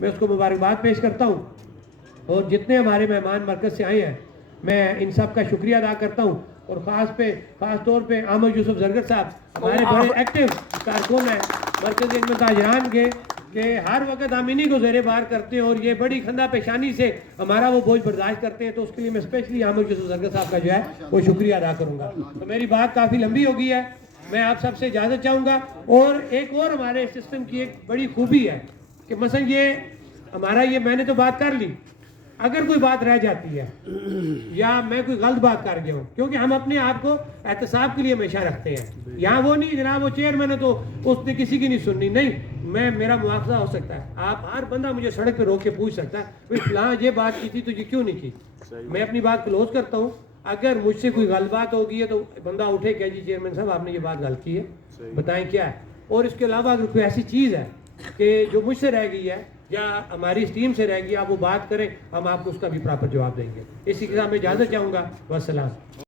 میں اس کو مبارکباد پیش کرتا ہوں، اور جتنے ہمارے مہمان مرکز سے آئے ہیں میں ان سب کا شکریہ ادا کرتا ہوں، اور خاص طور پہ احمد یوسف زرگر صاحب ہمارے بڑے ایکٹیو کارکن ہیں مرکزی انجمن تاجران کے، کہ ہر وقت ہم انہی کو زیر بار کرتے ہیں اور یہ بڑی خندہ پیشانی سے ہمارا وہ بوجھ برداشت کرتے ہیں، تو اس کے لیے میں اسپیشلی احمد یوسف زرگر صاحب کا جو ہے وہ شکریہ ادا کروں گا۔ تو میری بات کافی لمبی ہو گئی ہے، میں آپ سب سے اجازت چاہوں گا۔ اور ایک اور ہمارے سسٹم کی ایک بڑی خوبی ہے کہ مثلا یہ ہمارا یہ میں نے تو بات کر لی، اگر کوئی بات رہ جاتی ہے یا میں کوئی غلط بات کر گیا ہوں، کیونکہ ہم اپنے آپ کو احتساب کے لیے ہمیشہ رکھتے ہیں، یہاں وہ نہیں جناب وہ چیئرمین ہے تو اس نے کسی کی نہیں سننی، نہیں، میرا مواخذہ ہو سکتا ہے، آپ ہر بندہ مجھے سڑک پہ روک کے پوچھ سکتا ہے بھئی فلاں یہ بات کی تھی تو یہ کیوں نہیں کی، میں اپنی بات کلوز کرتا ہوں۔ اگر مجھ سے کوئی غلط بات ہوگی ہے تو بندہ اٹھے کہ جی چیئرمین صاحب آپ نے یہ بات غلط کی ہے، بتائیں کیا ہے، اور اس کے علاوہ اگر کوئی ایسی چیز ہے کہ جو مجھ سے رہ گئی ہے یا ہماری اس ٹیم سے رہ گئی، آپ وہ بات کریں، ہم آپ کو اس کا بھی پراپر جواب دیں گے۔ اسی کے ساتھ میں اجازت چاہوں گا، والسلام۔